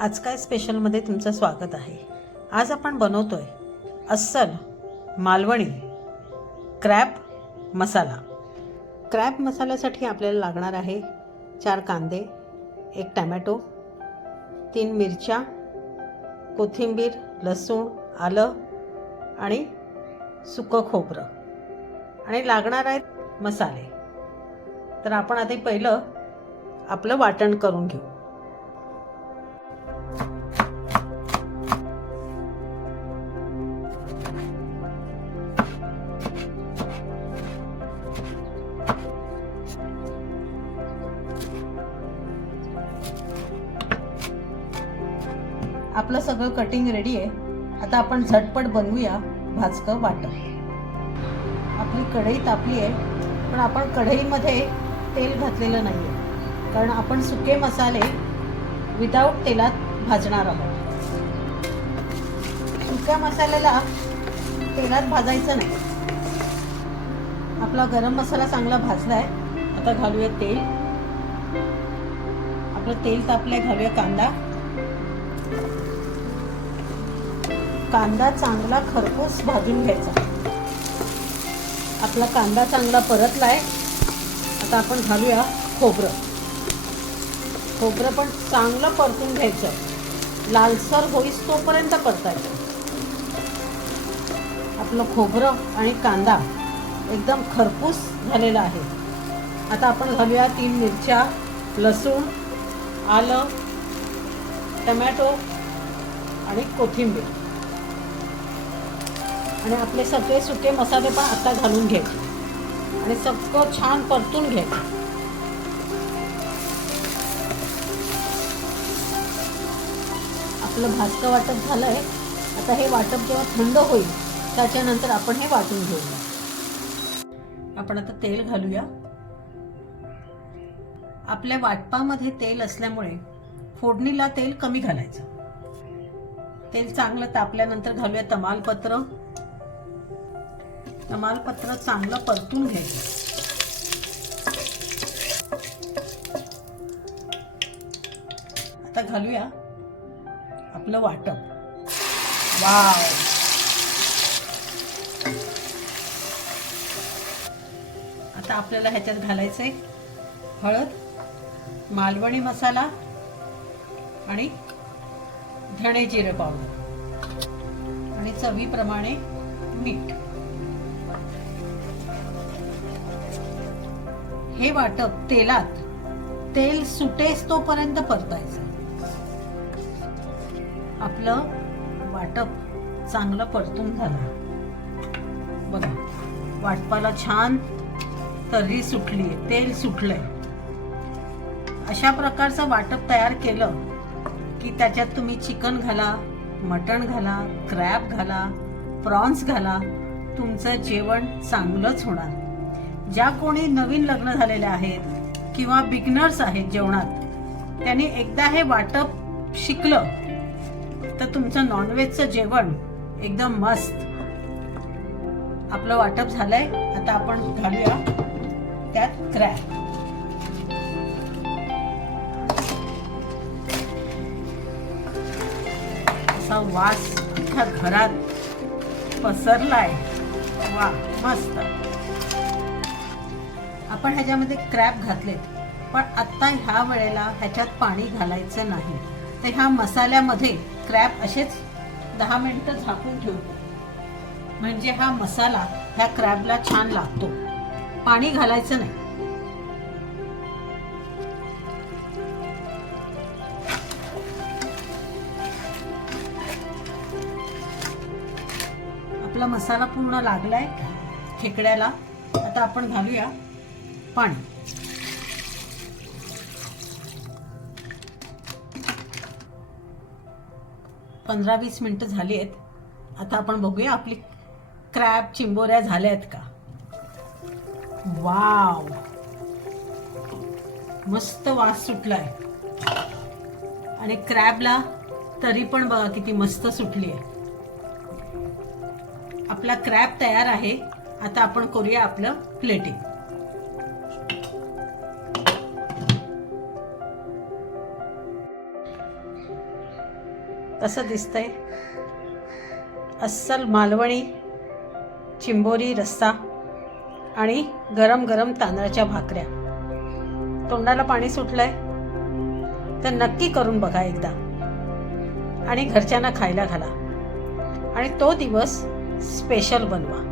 आज काय स्पेशलमध्ये तुमचं स्वागत आहे. आज आपण बनवतोय अस्सल मालवणी क्रॅब मसाला. क्रॅब मसाल्यासाठी आपल्याला लागणार आहे चार कांदे एक टॅमॅटो तीन मिरच्या कोथिंबीर लसूण आलं आणि सुकं खोबरं. आणि लागणार आहेत मसाले. तर आपण आधी पहिलं आपलं वाटण करून घेऊ. आपलं सगळं कटिंग रेडी आहे. आता आपण झटपट बनवूया भाजकं वाटप. आपली कढई तापली आहे पण आपण कढईमध्ये तेल घातलेलं नाही आहे कारण आपण सुके मसाले विदाऊट तेलात भाजणार आहोत. सुक्या मसाल्याला तेलात भाजायचं नाही. आपला गरम मसाला चांगला भाजला आहे आता घालूया तेल. आपलं तेल तापलं घालूया कांदा. कांदा चांगला खरपूस भाजून घ्यायचा. आपला कांदा चांगला परतलाय. आता आपण घालूया खोबरं. खोबरं पण चांगलं परतून घ्यायचं. लालसर होईस तोपर्यंत परतायचं. आपलं खोबरं आणि कांदा एकदम खरपूस झालेला आहे. आता आपण घालूया तीन मिरच्या लसूण आलं टमॅटो आणि कोथिंबीर. आणि आपले सगळे सुके मसाले पण आता घालून घ्यायचे आणि सगळं छान परतून घ्यायचं आपलं भाजकं वाटप झालंय. आता हे वाटप जेव्हा थंड होईल त्याच्यानंतर आपण हे वाटून घेऊया आपण आता तेल घालूया. आपल्या वाटपामध्ये तेल असल्यामुळे फोडणीला तेल कमी घालायचं. तेल चांगलं तापल्यानंतर घालूया तमालपत्र. तमालपत्र चांगलं परतून घ्यायचं. आता घालूया आपलं वाटप. वाव. आता आपल्याला ह्याच्यात घालायचंय हळद मालवणी मसाला आणि धणे जिरे पावडर. आणि चवीप्रमाणे मीठ. हे वाटप तेलात तेल सुटेस तोपर्यंत परतायचं. आपलं वाटप चांगलं परतून झालं. बघा वाटपाला छान तर्री सुटली तेल सुटलंय. अशा प्रकारचं वाटप तयार केलं की त्याच्यात तुम्ही चिकन घाला मटण घाला क्रॅब घाला प्रॉन्स घाला तुमचं जेवण चांगलंच होणार. ज्या कोणी नवीन लग्न झालेले आहेत किंवा बिगनर्स आहेत जेवणात त्यांनी एकदा हे वाटप शिकलं तर तुमचं नॉनव्हेजचं जेवण एकदम मस्त. आपलं वाटप झालंय आता आपण घालूया त्यात क्रॅब असा वास अख्ख्या घरात पसरलाय. वा मस्त. आपण ह्याच्यामध्ये क्रॅप घातलेत. पण आत्ता ह्या वेळेला ह्याच्यात पाणी घालायचं नाही. तर ह्या मसाल्यामध्ये क्रॅप असेच दहा मिनटं झाकून ठेवतो. म्हणजे हा मसाला ह्या क्रॅबला छान लागतो. पाणी घालायचं नाही. आपला मसाला पूर्ण लागलाय खेकड्याला. आता आपण घालूया. पाणी. पंधरा वीस मिनिटं झाली आहेत आता आपण बघूया आपली क्रॅब चिंबोऱ्या झाल्या आहेत का? वाव! मस्त वास सुटलाय. आणि क्रॅबला तरी पण बघा किती मस्त सुटली आहे आपला क्रॅब तयार आहे. आता आपण करूया आपलं प्लेटिंग. तसं दिसतंय. अस्सल मालवणी चिंबोरी रस्सा आणि गरम गरम तांदळाच्या भाकऱ्या. तोंडाला पाणी सुटलंय. तर नक्की करून बघा एकदा. आणि घरच्यांना खायला घाला. आणि तो दिवस स्पेशल बनवा.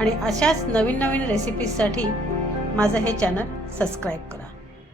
आणि अशाच नवीन नवीन रेसिपीजसाठी माझं हे चॅनल सबस्क्राईब करा.